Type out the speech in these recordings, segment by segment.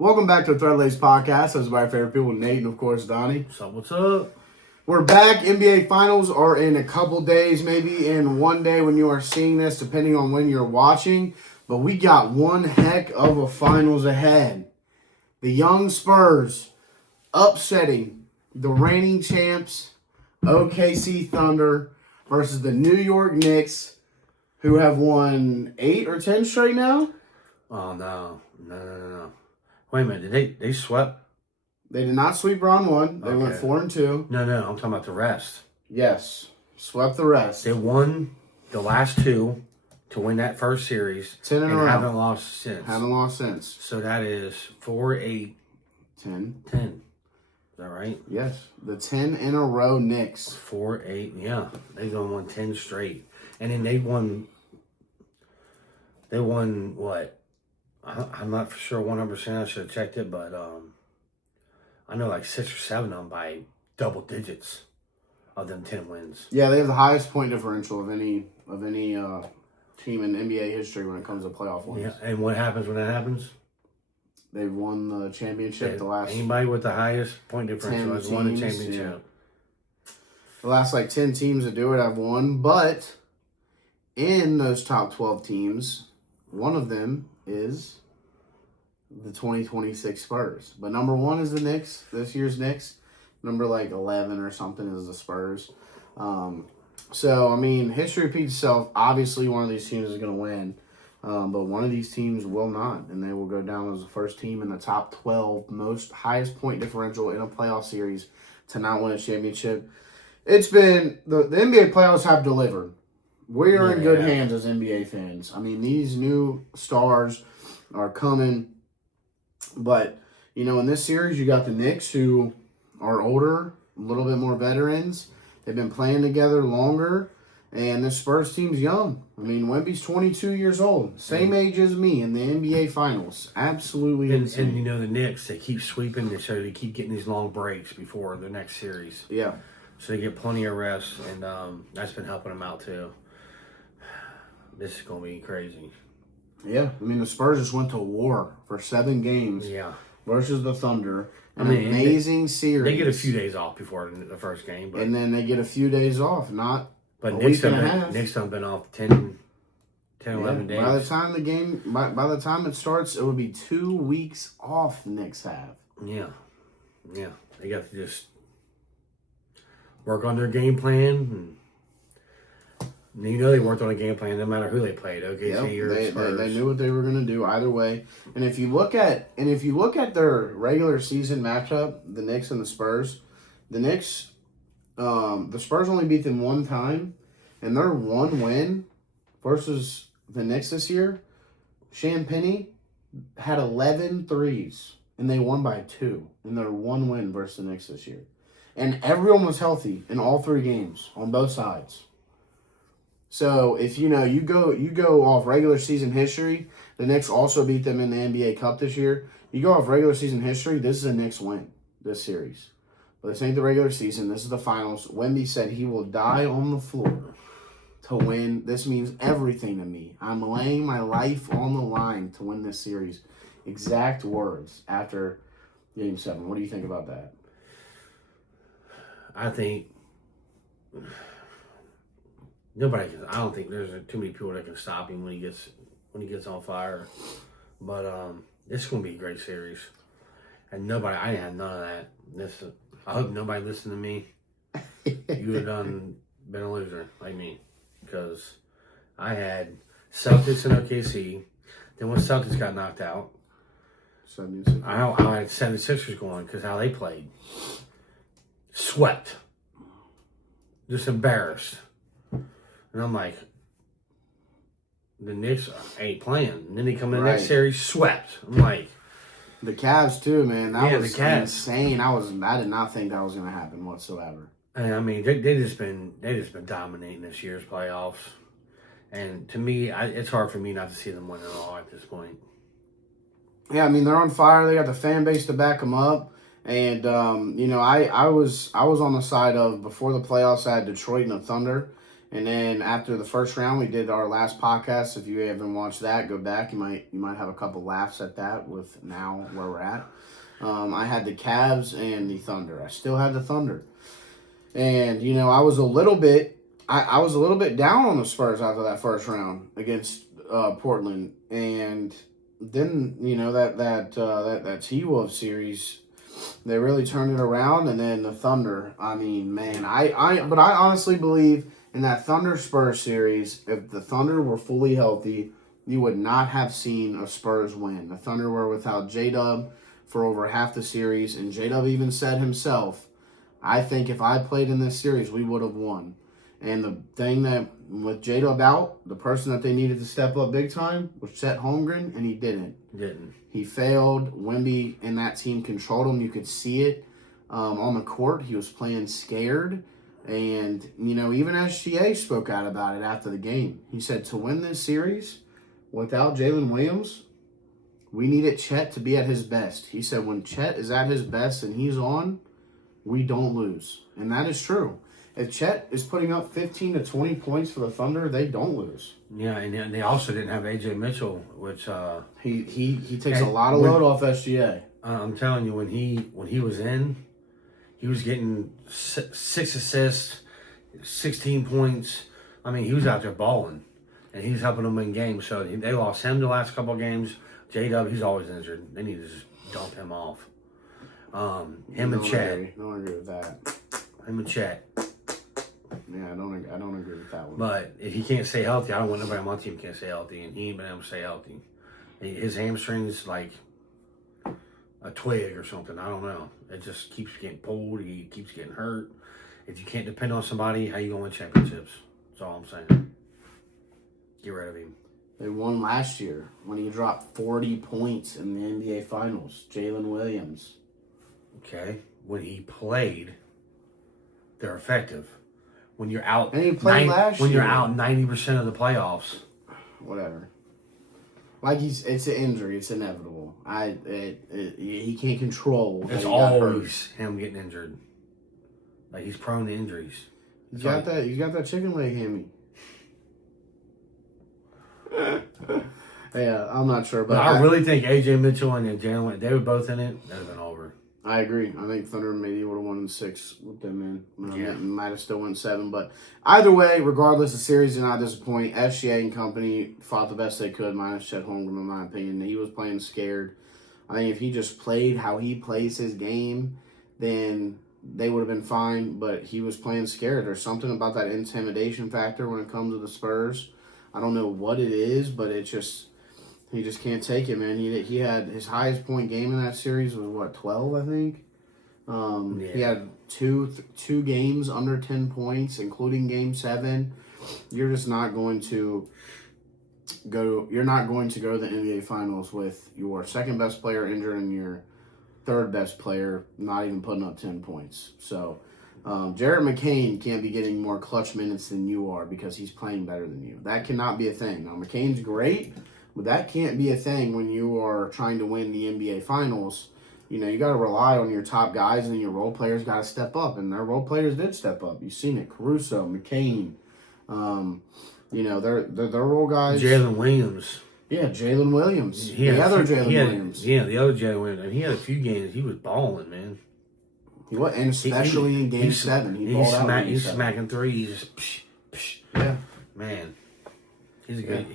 Welcome back to the Thread Lace Podcast. Hosted by our favorite people, Nate and, of course, Donnie. What's up? We're back. NBA Finals are in a couple days, maybe in one day when you are seeing this, depending on when you're watching. But we got one heck of a Finals ahead. The young Spurs upsetting the reigning champs, OKC Thunder, versus the New York Knicks, who have won 8 or 10 straight now. Oh, no. Wait a minute. They swept? They did not sweep round one. They went 4-2. No. I'm talking about the rest. Yes. Swept the rest. They won the last 2 to win that first series. 10 in a row. Haven't lost since. Haven't lost since. So that is 4, 8, 10. 10. Is that right? Yes. The 10 in a row Knicks. 4, 8. Yeah. They've won 10 straight. And then they won what? I'm not for sure 100%. I should have checked it, but I know like 6 or 7 of them by double digits of them 10 wins. Yeah, they have the highest point differential of any team in NBA history when it comes to playoff wins. Yeah, and what happens when that happens? They've won the championship. Anybody with the highest point differential has won a championship. Yeah. The last 10 teams that do it have won, but in those top 12 teams, one of them is the 2026 Spurs. But number 1 is the Knicks, this year's Knicks. Number 11 or something is the Spurs. So, I mean, history repeats itself. Obviously, one of these teams is going to win. But one of these teams will not. And they will go down as the first team in the top 12, most highest point differential in a playoff series to not win a championship. It's been, the NBA playoffs have delivered. We are in good hands as NBA fans. I mean, these new stars are coming. But, in this series, you got the Knicks, who are older, a little bit more veterans. They've been playing together longer. And the Spurs team's young. I mean, Wemby's 22 years old. Same age as me in the NBA Finals. Absolutely insane. And, the Knicks, they keep sweeping, so they keep getting these long breaks before the next series. Yeah. So they get plenty of rest, and that's been helping them out, too. This is going to be crazy. Yeah, I mean, the Spurs just went to war for 7 games versus the Thunder. Amazing series. They get a few days off before the first game. And then they get a few days off, but a week and a half. Knicks have been off 10, 11 days. By the time the game, by the time it starts, it will be 2 weeks off the Knicks have. Yeah. They got to just work on their game plan. And they worked on a game plan no matter who they played, OKC or Spurs. They knew what they were going to do either way. And if you look at their regular season matchup, the Knicks and the Spurs, the Spurs only beat them 1 time, and their 1 win versus the Knicks this year, Champagnie had 11 threes, and they won by 2 in their 1 win versus the Knicks this year. And everyone was healthy in all 3 games on both sides. So if you go off regular season history, the Knicks also beat them in the NBA Cup this year. You go off regular season history, this is a Knicks win, this series. But this ain't the regular season. This is the finals. Wemby said he will die on the floor to win. This means everything to me. I'm laying my life on the line to win this series. Exact words after Game 7. What do you think about that? I think I don't think there's too many people that can stop him when he gets on fire. But it's going to be a great series. And I had none of that. I hope nobody listened to me. You would have been a loser like me. Because I had Celtics and OKC. Then when Celtics got knocked out, I had 76ers going because how they played. Swept. Just embarrassed. And I'm like, the Knicks ain't playing. And then they come in the next series, swept. I'm like, the Cavs too, man. That was insane. I did not think that was going to happen whatsoever. And I mean, they just been dominating this year's playoffs. And to me, it's hard for me not to see them win at all at this point. Yeah, I mean, they're on fire. They got the fan base to back them up. And I was on the side of, before the playoffs, I had Detroit and the Thunder. And then after the first round, we did our last podcast. If you haven't watched that, go back. You might have a couple laughs at that with now where we're at. I had the Cavs and the Thunder. I still had the Thunder. And, I was a little bit down on the Spurs after that first round against Portland. And then, that T-Wolves series, they really turned it around. And then the Thunder, I mean, man, but I honestly believe in that Thunder Spurs series, if the Thunder were fully healthy, you would not have seen a Spurs win. The Thunder were without J-Dub for over half the series, and J-Dub even said himself, I think if I played in this series, we would have won. And the thing that, with J-Dub out, the person that they needed to step up big time was Chet Holmgren, and he didn't. He failed. Wemby and that team controlled him. You could see it on the court. He was playing scared. And, even SGA spoke out about it after the game. He said, to win this series without Jalen Williams, we needed Chet to be at his best. He said, when Chet is at his best and he's on, we don't lose. And that is true. If Chet is putting up 15 to 20 points for the Thunder, they don't lose. Yeah, and they also didn't have A.J. Mitchell, which... He takes a lot of load off SGA. I'm telling you, when he was in, he was getting 6 assists, 16 points. I mean, he was out there balling, and he was helping them in games. So they lost him the last couple of games. J-Dub, he's always injured. They need to just dump him off. Him and Chet. Don't agree with that. Him and Chet. Yeah, I don't agree with that one. But if he can't stay healthy, I don't want nobody on my team can't stay healthy, and he ain't been able to stay healthy. His hamstring's like a twig or something. I don't know. It just keeps getting pulled. He keeps getting hurt. If you can't depend on somebody, how you going to win championships? That's all I'm saying. Get rid of him. They won last year when he dropped 40 points in the NBA Finals. Jalen Williams. Okay. When he played, they're effective. When you're out, and he played last when year. You're out 90% of the playoffs. Whatever. It's an injury. It's inevitable. He can't control. It's always him getting injured. Like, he's prone to injuries. He's got that chicken leg hammy. Yeah, I'm not sure, but I really think A.J. Mitchell and Jalen, they were both in it. That would have been over. I agree. I think Thunder maybe would have won in 6 with them in. Yeah. Might have still won 7. But either way, regardless, the series did not disappoint. SGA and company fought the best they could, minus Chet Holmgren, in my opinion. He was playing scared. I think if he just played how he plays his game, then they would have been fine. But he was playing scared. There's something about that intimidation factor when it comes to the Spurs. I don't know what it is, but it just... He just can't take it, man. He had his highest point game in that series was 12, I think. Yeah. He had two games under 10 points, including Game 7. You're just not going to go. You're not going to go to the NBA Finals with your second best player injured and your third best player not even putting up 10 points. So Jared McCain can't be getting more clutch minutes than you are because he's playing better than you. That cannot be a thing. Now McCain's great. But that can't be a thing when you are trying to win the NBA Finals. You got to rely on your top guys, and your role players got to step up. And their role players did step up. You've seen it. Caruso, McCain. They're role guys. Jalen Williams. Yeah, Jalen Williams. The other Jalen Williams. Yeah, the other Jalen Williams. And he had a few games. He was balling, man. And especially in Game 7. He balled out. He's smacking threes. Psh, psh. Yeah. Man. He's good.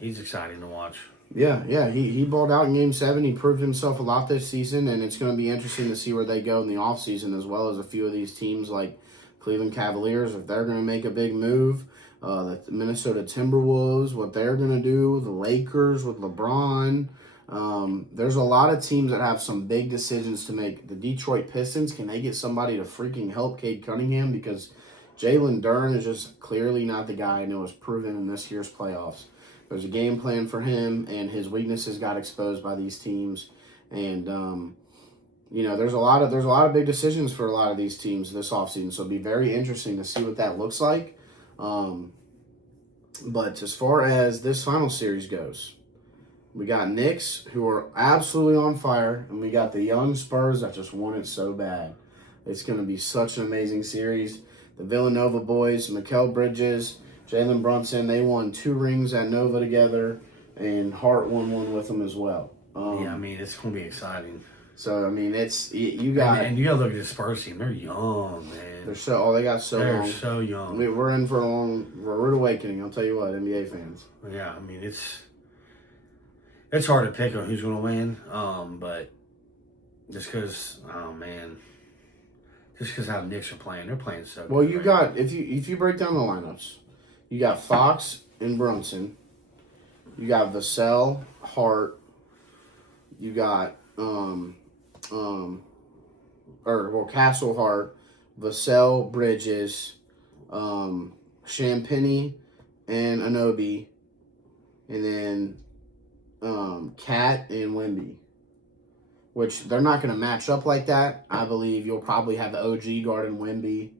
He's exciting to watch. Yeah. He balled out in Game 7. He proved himself a lot this season, and it's going to be interesting to see where they go in the offseason, as well as a few of these teams like Cleveland Cavaliers, if they're going to make a big move. The Minnesota Timberwolves, what they're going to do. The Lakers with LeBron. There's a lot of teams that have some big decisions to make. The Detroit Pistons, can they get somebody to freaking help Cade Cunningham? Because Jalen Duren is just clearly not the guy I know is proven in this year's playoffs. There's a game plan for him, and his weaknesses got exposed by these teams. And, there's a lot of big decisions for a lot of these teams this offseason. So it'll be very interesting to see what that looks like. But as far as this final series goes, we got KNICKS, who are absolutely on fire, and we got the young Spurs that just want it so bad. It's going to be such an amazing series. the Villanova boys, Mikal Bridges, Jalen Brunson. They won 2 rings at Nova together, and Hart won one with them as well. Yeah, I mean, it's going to be exciting. So, I mean, it's you got... And you got to look at the Spurs team. They're young, man. They got so long. They're so young. We're in for a rude awakening, I'll tell you what, NBA fans. Yeah, I mean, it's hard to pick on who's going to win, but just because, just because how the Knicks are playing, they're playing so good. Well, you got, if you break down the lineups, you got Fox and Brunson, you got Vassell, Hart, you got Castle, Hart, Vassell, Bridges, Champagny, and Anobi, and then Cat and Wemby. Which they're not going to match up like that. I believe you'll probably have the OG guarding Wemby,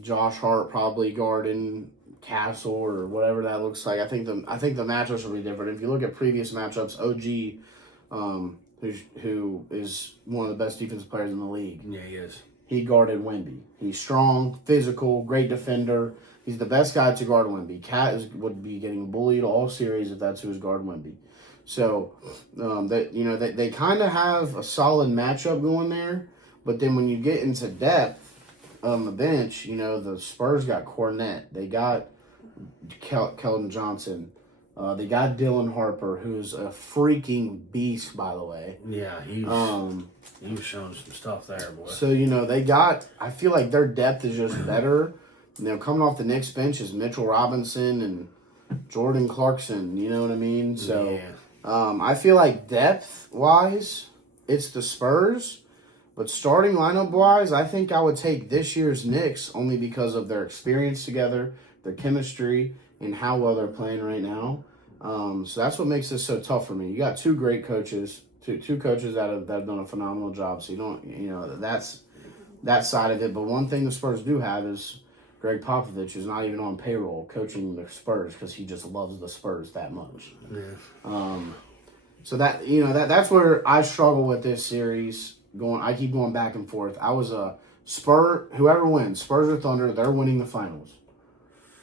Josh Hart probably guarding Castle or whatever that looks like. I think the matchups will be different. If you look at previous matchups, OG, who is one of the best defensive players in the league. Yeah, he is. He guarded Wemby. He's strong, physical, great defender. He's the best guy to guard Wemby. Cat would be getting bullied all series if that's who's guarding Wemby. So, they kind of have a solid matchup going there. But then when you get into depth on the bench, the Spurs got Cornette. They got Keldon Johnson. They got Dylan Harper, who's a freaking beast, by the way. Yeah, he was showing some stuff there, boy. So, I feel like their depth is just better. Coming off the Knicks bench is Mitchell Robinson and Jordan Clarkson, you know what I mean? So, I feel like depth-wise, it's the Spurs. But starting lineup-wise, I think I would take this year's Knicks only because of their experience together, their chemistry, and how well they're playing right now. So that's what makes this so tough for me. You got 2 great coaches, two coaches that have done a phenomenal job. So you don't, that's that side of it. But one thing the Spurs do have is Greg Popovich is not even on payroll coaching the Spurs because he just loves the Spurs that much. Yeah. So that's where I struggle with this series. I keep going back and forth. I was a whoever wins, Spurs or Thunder, they're winning the finals.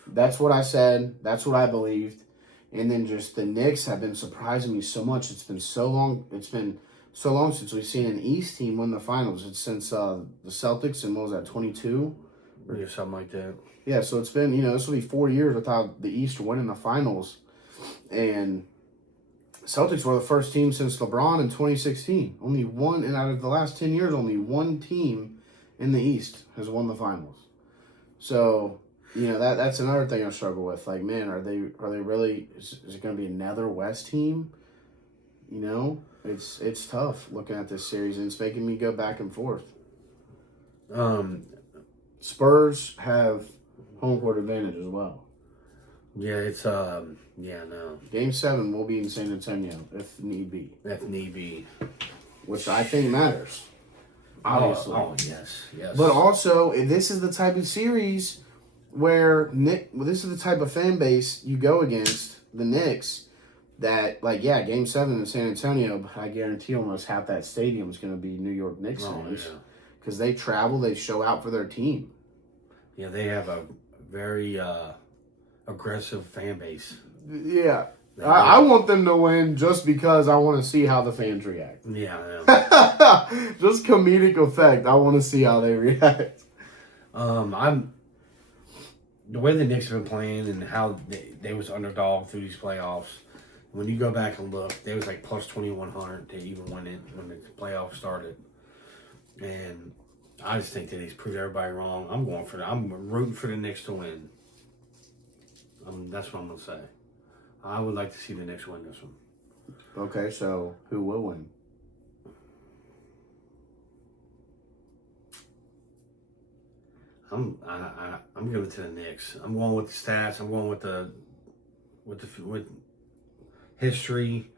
That's what I said. That's what I believed. And then just the Knicks have been surprising me so much. It's been so long. It's been so long since we've seen an East team win the finals. It's since the Celtics in, what was that, 22? Or something like that. Yeah, so it's been, this will be 4 years without the East winning the finals. And Celtics were the first team since LeBron in 2016. Only one, and out of the last 10 years, only one team in the East has won the finals. So, that's another thing I struggle with. Like, man, are they really, is it going to be another West team? It's tough looking at this series, and it's making me go back and forth. Spurs have home court advantage as well. Yeah, it's no. Game 7 will be in San Antonio if need be. If need be. Which I think matters. Obviously. Oh yes. But also, this is the type of series where this is the type of fan base you go against, the Knicks, that, Game 7 in San Antonio, but I guarantee almost half that stadium is going to be New York Knicks fans. Because they travel, they show out for their team. Yeah, they have a very aggressive fan base. Yeah. I want them to win just because I want to see how the fans react. Yeah, I know. Just comedic effect. I want to see how they react. The way the Knicks have been playing and how they was underdog through these playoffs. When you go back and look, they was like plus 2,100 to even win it when the playoffs started. And I just think that he's proved everybody wrong. I'm rooting for the Knicks to win. That's what I'm gonna say. I would like to see the Knicks win this one. Okay, so who will win? I'm giving it to the Knicks. I'm going with the stats. I'm going with history.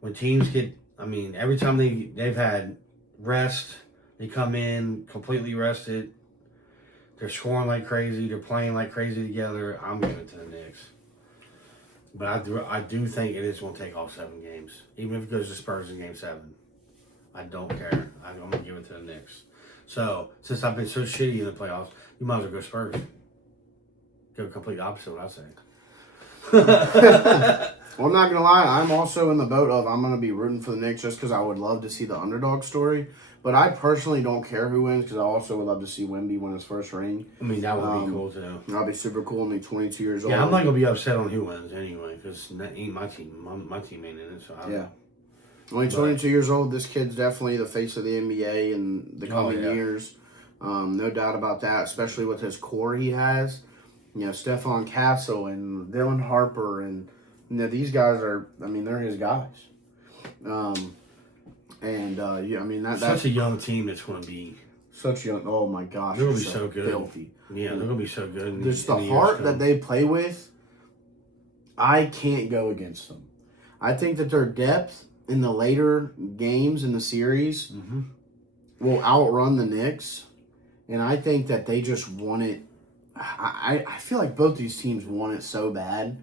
When teams get, every time they've had rest, they come in completely rested. They're scoring like crazy. They're playing like crazy together. I'm giving it to the Knicks. But I do think it is going to take all 7 games. Even if it goes to Spurs in Game 7. I don't care. I'm going to give it to the Knicks. So since I've been so shitty in the playoffs, you might as well go Spurs. Go complete opposite of what I say. Well, I'm not going to lie. I'm also in the boat of I'm going to be rooting for the Knicks just because I would love to see the underdog story. But I personally don't care who wins because I also would love to see Wemby win his first ring. I mean, that would be cool too. That'd be super cool. And be 22 years old. Yeah, I'm not going to be upset on who wins anyway because that ain't my team. My team ain't in it. So yeah. Only 22 years old. This kid's definitely the face of the NBA in the coming years. No doubt about that, especially with his core he has. You know, Stephon Castle and Dylan Harper and, you know, these guys are, I mean, they're his guys. Yeah, I mean, that's such a young team that's going to be. Such young, oh my gosh. They're going to be so good. Filthy. Yeah, they're going to be so good. Just the heart that they play with, I can't go against them. I think that their depth in the later games in the series will outrun the Knicks. And I think that they just want it. I feel like both these teams want it so bad,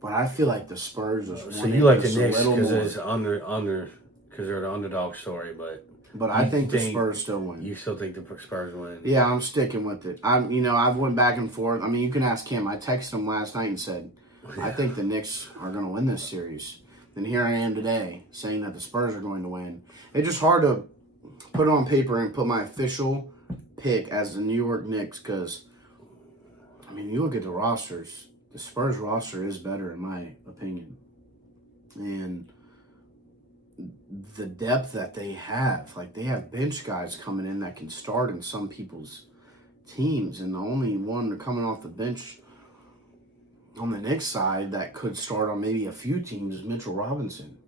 but I feel like the Spurs just want it. So you like the Knicks because it's because they're the underdog story, but I think the Spurs still win. You still think the Spurs win? Yeah, I'm sticking with it. I've went back and forth. I mean, you can ask him. I texted him last night and said, I think the Knicks are going to win this series. And here I am today saying that the Spurs are going to win. It's just hard to put it on paper and put my official pick as the New York Knicks because, I mean, you look at the rosters, the Spurs roster is better in my opinion. And the depth that they have, like they have bench guys coming in that can start in some people's teams. And the only one coming off the bench on the Knicks side that could start on maybe a few teams is Mitchell Robinson.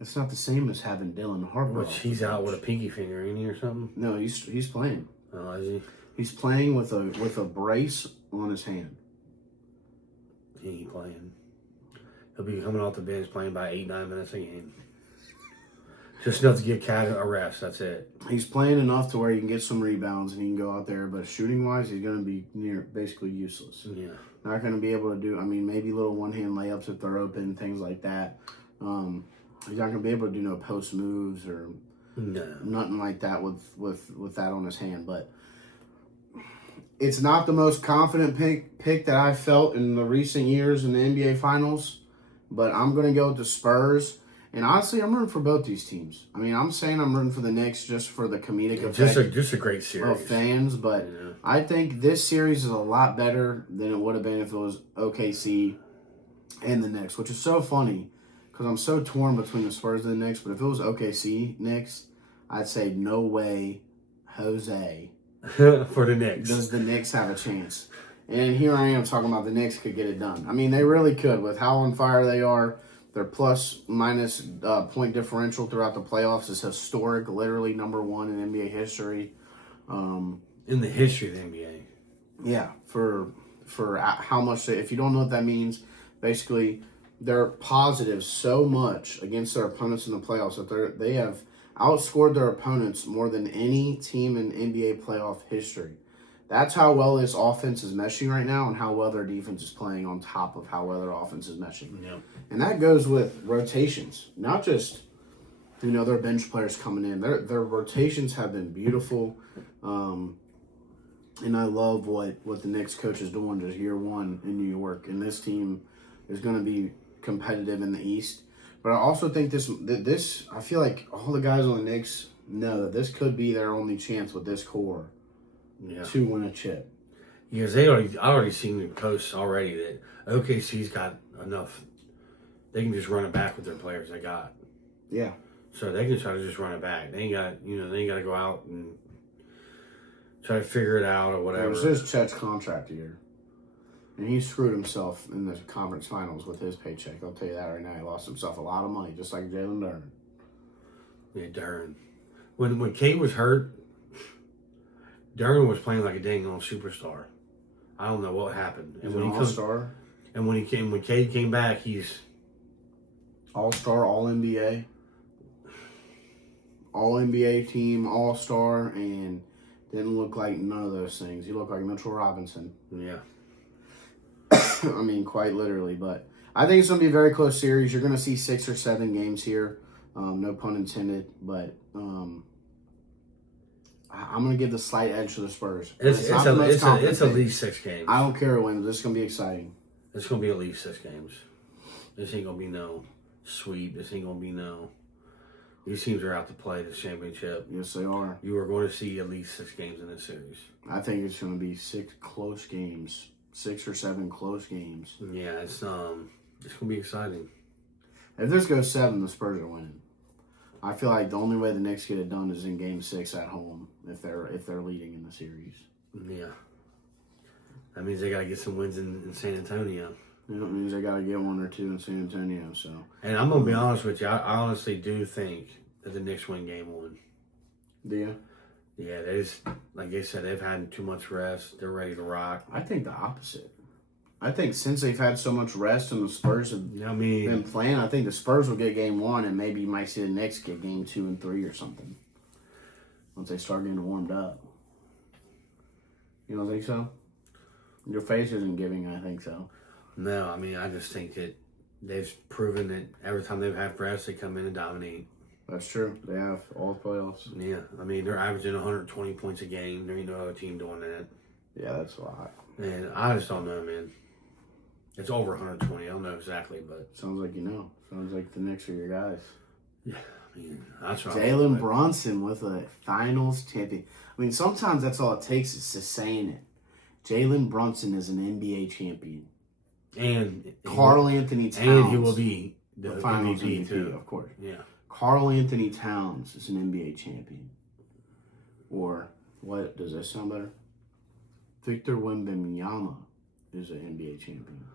It's not the same as having Dylan Harper. Which he's out with a pinky finger, ain't he, or something? No, he's playing. Oh, is he? He's playing with a brace on his hand. He ain't playing. He'll be coming off the bench playing by 8-9 minutes a game. Just enough to give Cat a rest. That's it. He's playing enough to where he can get some rebounds and he can go out there. But shooting wise, he's going to be basically useless. Yeah. Not going to be able to do. I mean, maybe little one hand layups if they're open, things like that. He's not going to be able to do no post moves or nothing like that with that on his hand. But it's not the most confident pick that I've felt in the recent years in the NBA Finals. But I'm going to go with the Spurs. And honestly, I'm rooting for both these teams. I mean, I'm saying I'm rooting for the Knicks just for the comedic effect. Just a great series. Of fans, but I think this series is a lot better than it would have been if it was OKC and the Knicks, which is so funny because I'm so torn between the Spurs and the Knicks. But if it was OKC Knicks, I'd say no way, Jose. For the Knicks. Does the Knicks have a chance? And here I am talking about the Knicks could get it done. I mean, they really could with how on fire they are. Their plus-minus point differential throughout the playoffs is historic, literally number one in NBA history. In the history of the NBA. Yeah, for how much if you don't know what that means, basically they're positive so much against their opponents in the playoffs that they have outscored their opponents more than any team in NBA playoff history. That's how well this offense is meshing right now and how well their defense is playing on top of how well their offense is meshing. Yep. And that goes with rotations, not just, their bench players coming in. Their rotations have been beautiful. And I love what the Knicks coach is doing just year one in New York. And this team is going to be competitive in the East. But I also think this I feel like all the guys on the Knicks know that this could be their only chance with this core. Yeah. To win a chip. Because I already seen the posts already that OKC's got enough. They can just run it back with their players they got. Yeah. So they can try to just run it back. They ain't got to go out and try to figure it out or whatever. It was his Chet's contract year. And he screwed himself in the conference finals with his paycheck. I'll tell you that right now. He lost himself a lot of money, just like Jalen Duren. Yeah, Duren. When Kate was hurt, Duren was playing like a dang old superstar. I don't know what happened. He's an all-star. And when Cade came back, he's all-star, all-NBA. All-NBA team, all-star, and didn't look like none of those things. He looked like Mitchell Robinson. Yeah. I mean, quite literally. But I think it's going to be a very close series. You're going to see 6 or 7 games here. No pun intended. But I'm going to give the slight edge to the Spurs. It's at least 6 games. I don't care who wins. This is going to be exciting. It's going to be at least 6 games. This ain't going to be no sweep. This ain't going to be no... These teams are out to play the championship. Yes, they are. You are going to see at least 6 games in this series. I think it's going to be 6 close games. 6 or 7 close games. Yeah, it's going to be exciting. If this goes 7, the Spurs are winning. I feel like the only way the Knicks get it done is in Game 6 at home if they're leading in the series. Yeah. That means they got to get some wins in San Antonio. You know, it means they got to get 1 or 2 in San Antonio. So. And I'm going to be honest with you. I honestly do think that the Knicks win Game 1. Do you? Yeah, they just, like they said, they've had too much rest. They're ready to rock. I think the opposite. I think since they've had so much rest and the Spurs have been playing, I think the Spurs will get Game 1 and maybe you might see the Knicks get Game 2 and 3 or something. Once they start getting warmed up. You don't think so? Your face isn't giving, I think so. No, I mean, I just think that they've proven that every time they've had rest, they come in and dominate. That's true. They have all the playoffs. Yeah, I mean, they're averaging 120 points a game. There ain't no other team doing that. Yeah, that's a lot. And I just don't know, man. It's over 120. I don't know exactly, but... Sounds like you know. Sounds like the Knicks are your guys. Yeah, I mean, that's right. Jalen Brunson with a finals champion. I mean, sometimes that's all it takes is just saying it. Jalen Brunson is an NBA champion. And Karl Anthony Towns. And he will be the finals MVP, too. Of course. Yeah. Karl Anthony Towns is an NBA champion. Or, what, does that sound better? Victor Wembanyama is an NBA champion.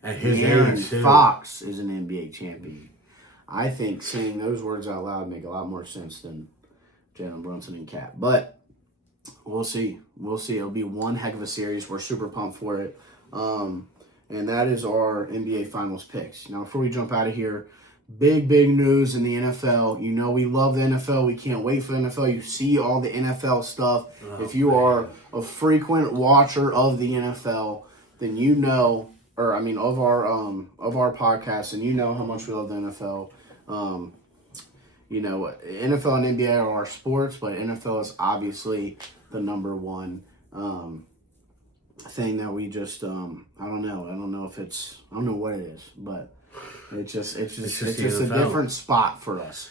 At his Aaron age, too. Fox is an NBA champion. I think saying those words out loud make a lot more sense than Jalen Brunson and Cat. But we'll see. We'll see. It'll be one heck of a series. We're super pumped for it. And that is our NBA Finals picks. Now, before we jump out of here, big news in the NFL. You know we love the NFL. We can't wait for the NFL. You see all the NFL stuff. If you are a frequent watcher of the NFL, then you know... of our podcast, and you know how much we love the NFL. NFL and NBA are our sports, but NFL is obviously the number one thing that we just I don't know what it is, but it's just a different spot for us.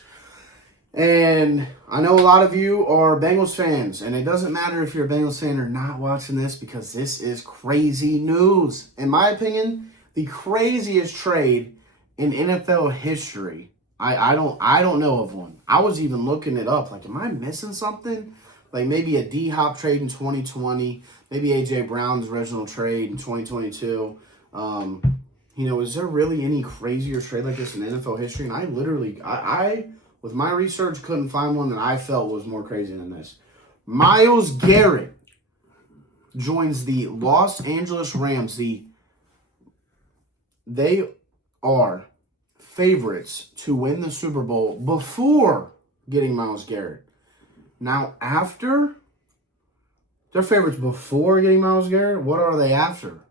And I know a lot of you are Bengals fans, and it doesn't matter if you're a Bengals fan or not watching this because this is crazy news. In my opinion, the craziest trade in NFL history. I don't know of one. I was even looking it up. Like, am I missing something? Like maybe a D-Hop trade in 2020, maybe A.J. Brown's original trade in 2022. Is there really any crazier trade like this in NFL history? And I literally, with my research, couldn't find one that I felt was more crazy than this. Myles Garrett joins the Los Angeles Rams. They are favorites to win the Super Bowl before getting Myles Garrett. Now, after, they're favorites before getting Myles Garrett. What are they after?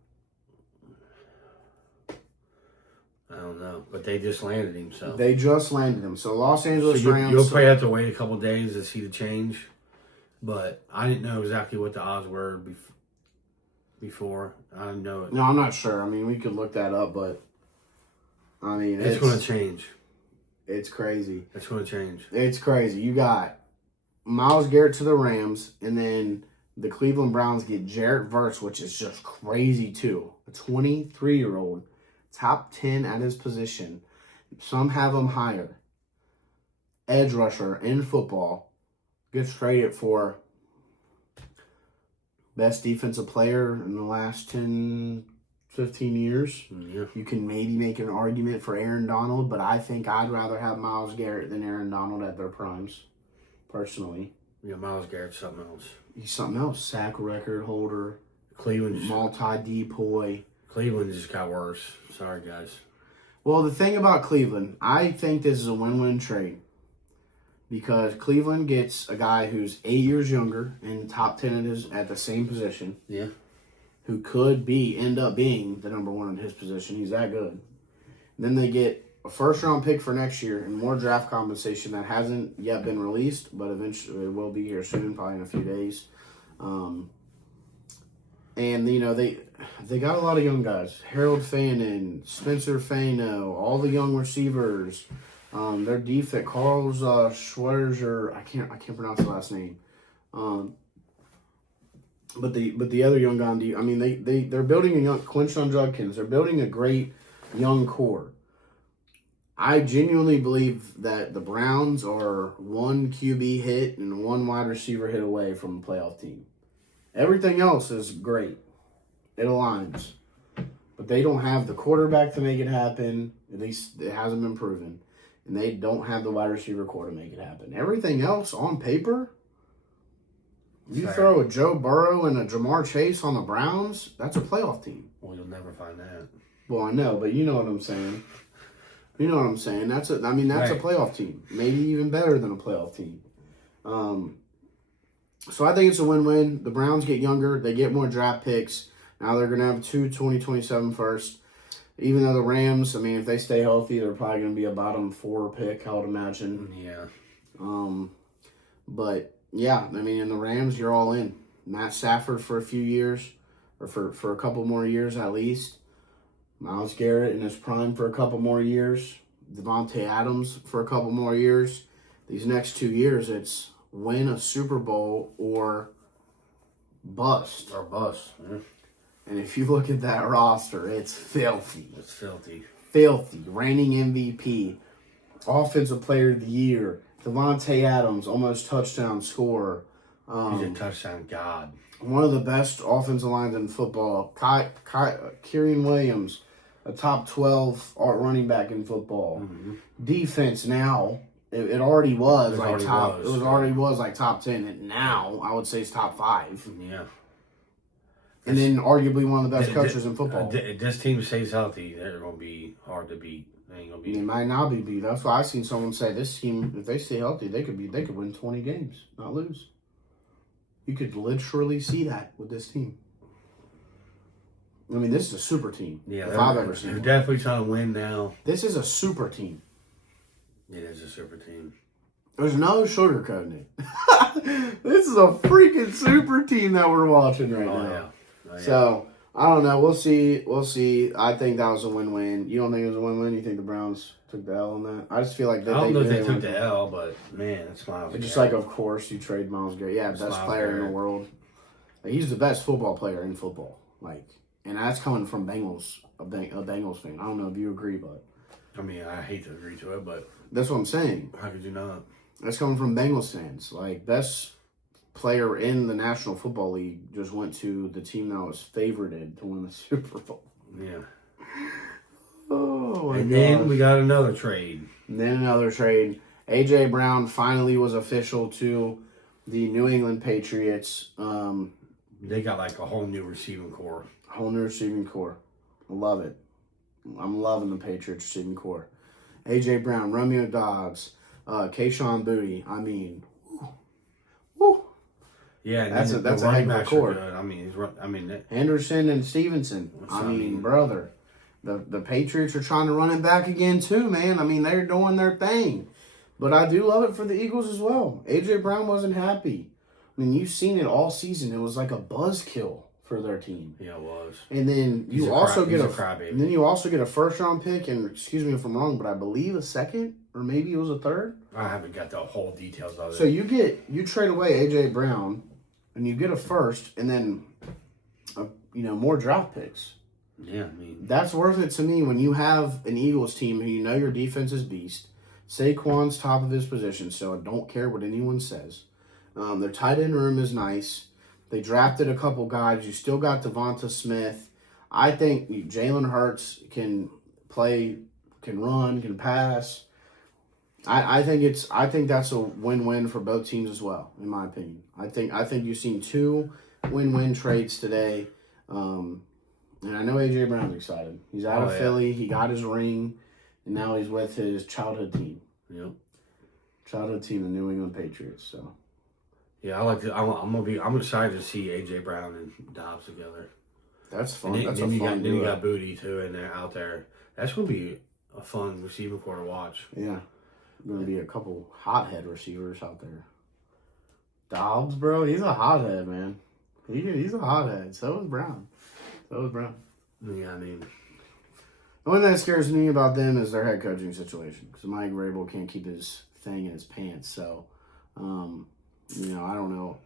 I don't know, but they just landed him, so. They just landed him. So Los Angeles Rams. You'll probably have to wait a couple days to see the change, but I didn't know exactly what the odds were before. I didn't know it. No, I'm not sure. I mean, we could look that up, but I mean, it's going to change. It's crazy. It's going to change. It's crazy. You got Myles Garrett to the Rams, and then the Cleveland Browns get Jarrett Verse, which is just crazy too. A 23-year-old. Top 10 at his position. Some have him higher. Edge rusher in football. Gets traded for best defensive player in the last 10, 15 years. Yeah. You can maybe make an argument for Aaron Donald, but I think I'd rather have Myles Garrett than Aaron Donald at their primes, personally. Yeah, Myles Garrett's something else. He's something else. Sack record holder. Cleveland. Multi-depoy. Cleveland just got worse. Sorry, guys. Well, the thing about Cleveland, I think this is a win-win trade. Because Cleveland gets a guy who's 8 years younger in the top 10 at the same position. Yeah. Who could end up being the number one in his position. He's that good. And then they get a first-round pick for next year and more draft compensation that hasn't yet been released, but eventually it will be here soon, probably in a few days. And, you know, they got a lot of young guys. Harold Fannin, Spencer Fano, all the young receivers. Their defense, Carl Schwerzer, I can't pronounce the last name. But the other young guy, I mean, they're building a young Quinshon Judkins. They're building a great young core. I genuinely believe that the Browns are one QB hit and one wide receiver hit away from a playoff team. Everything else is great. It aligns. But they don't have the quarterback to make it happen. At least it hasn't been proven. And they don't have the wide receiver core to make it happen. Everything else on paper, you throw a Joe Burrow and a Jamar Chase on the Browns, that's a playoff team. Well, you'll never find that. Well, I know, but you know what I'm saying. You know what I'm saying. That's a playoff team. Maybe even better than a playoff team. So I think it's a win-win. The Browns get younger. They get more draft picks. Now they're going to have 2027 first. Even though the Rams, I mean, if they stay healthy, they're probably going to be a bottom 4 pick, I would imagine. Yeah. But, yeah, I mean, in the Rams, you're all in. Matt Stafford for a few years, or for a couple more years at least. Myles Garrett in his prime for a couple more years. Devontae Adams for a couple more years. These next 2 years, it's win a Super Bowl or bust. Or bust. Yeah. And if you look at that roster, it's filthy. It's filthy. Filthy. Reigning MVP. Offensive Player of the Year. Devontae Adams, almost touchdown scorer. He's a touchdown god. One of the best offensive lines in football. Kyren Williams, a top 12 running back in football. Mm-hmm. Defense now, it already was like top. It already was like top 10. And now I would say it's top 5. Yeah. And then arguably one of the best coaches in football. This team stays healthy, they're going to be hard to beat. They ain't gonna be. They might not be beat. That's why I seen someone say this team, if they stay healthy, they could win 20 games, not lose. You could literally see that with this team. I mean, this is a super team. Yeah, if I've ever seen. They're definitely trying to win now. This is a super team. It is a super team. There's no sugarcoating it. This is a freaking super team that we're watching right now. Yeah. Oh, yeah. So, I don't know. We'll see. I think that was a win-win. You don't think it was a win-win? You think the Browns took the L on that? I just feel like I don't know if they took the L, but man, it's Myles Garrett. Just like, of course, you trade Myles Garrett. Yeah, best player in the world. Like, he's the best football player in football. Like, and that's coming from Bengals, a Bengals fan. I don't know if you agree, but I mean, I hate to agree to it, but that's what I'm saying. How could you not? That's coming from Bengals fans. Like, best player in the National Football League just went to the team that was favorited to win the Super Bowl. Yeah. Oh, my And gosh. then we got another trade. And then another trade. A.J. Brown finally was official to the New England Patriots. They got like a whole new receiving core. Whole new receiving core. I love it. I'm loving the Patriots receiving core. A.J. Brown, Romeo Dobbs, Kayshon Boutte. I mean, woo. Yeah, that's a heck of a core. I mean, Henderson and Stevenson. I mean, brother, the Patriots are trying to run it back again too, man. I mean, they're doing their thing, but I do love it for the Eagles as well. AJ Brown wasn't happy. I mean, you've seen it all season. It was like a buzzkill for their team. Yeah, it was. And then you also get a first-round pick, and excuse me if I'm wrong, but I believe a second or maybe it was a third. I haven't got the whole details of it. So you trade away AJ Brown, and you get a first, and then more draft picks. Yeah, I mean, that's worth it to me when you have an Eagles team who you know your defense is beast. Saquon's top of his position, so I don't care what anyone says. Their tight end room is nice. They drafted a couple guys. You still got Devonta Smith. I think Jalen Hurts can play, can run, can pass. I think that's a win-win for both teams as well, in my opinion. I think you've seen 2 win-win trades today. And I know AJ Brown's excited. He's out of Philly. He got his ring, and now he's with his childhood team. Yep. Childhood team, the New England Patriots. So. Yeah, I like to. I'm excited to see AJ Brown and Dobbs together. That's fun. Then That's a fun. Then you got Boutte too in there out there. That's gonna be a fun receiving core to watch. Yeah. Going to be a couple hothead receivers out there. Dobbs, bro, he's a hothead, man. He's a hothead. So is Brown. Yeah, I mean, the one that scares me about them is their head coaching situation because Mike Vrabel can't keep his thing in his pants. So, I don't know.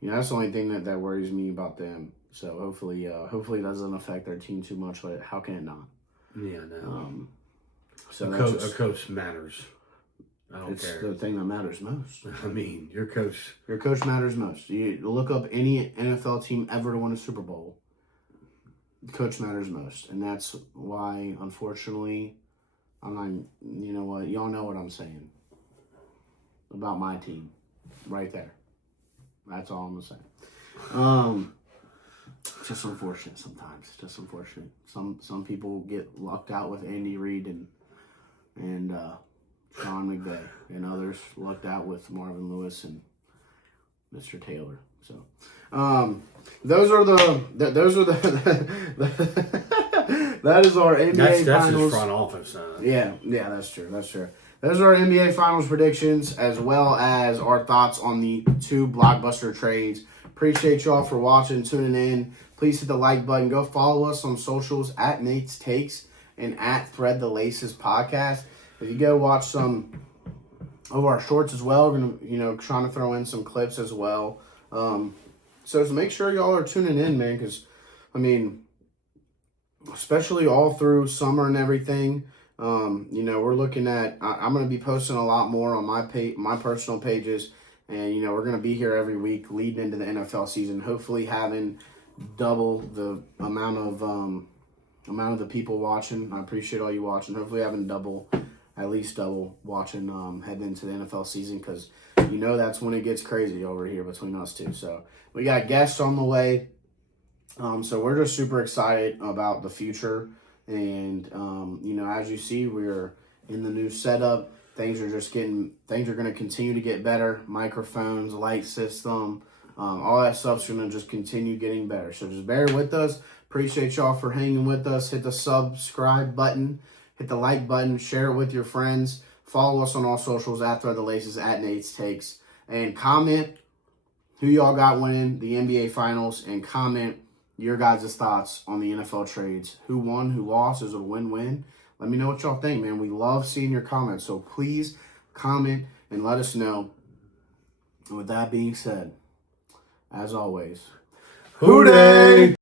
That's the only thing that worries me about them. So hopefully it doesn't affect their team too much. Like, how can it not? Yeah, no. So a coach matters. I don't it's care. the thing that matters most. I mean, your coach matters most. You look up any NFL team ever to win a Super Bowl. The coach matters most, and that's why, unfortunately, I'm not. You know what? Y'all know what I'm saying about my team, right there. That's all I'm gonna say. Just unfortunate sometimes. Just unfortunate. Some people get lucked out with Andy Reid and Sean McVay, and others lucked out with Marvin Lewis and Mr. Taylor. So, those are the that is our NBA that's Finals. his front office. Yeah, that's true. Those are our NBA Finals predictions, as well as our thoughts on the 2 blockbuster trades. Appreciate y'all for watching, tuning in. Please hit the like button. Go follow us on socials at Nate's Takes and at Thread the Laces Podcast. If you go watch some of our shorts as well, we're gonna trying to throw in some clips as well. So make sure y'all are tuning in, man, because especially all through summer and everything. We're looking at. I'm gonna be posting a lot more on my personal pages, and we're gonna be here every week leading into the NFL season. Hopefully, having double the amount of the people watching. I appreciate all you watching. Hopefully, having at least double watching heading into the NFL season, because that's when it gets crazy over here between us two. So we got guests on the way. So we're just super excited about the future. And, as you see, we're in the new setup. Things are going to continue to get better. Microphones, light system, all that stuff's going to just continue getting better. So just bear with us. Appreciate y'all for hanging with us. Hit the subscribe button. Hit the like button. Share it with your friends. Follow us on all socials at Thread the Laces, at Nate's Takes. And comment who y'all got winning the NBA Finals. And comment your guys' thoughts on the NFL trades. Who won, who lost, is it a win-win? Let me know what y'all think, man. We love seeing your comments. So please comment and let us know. And with that being said, as always, Hoo-day!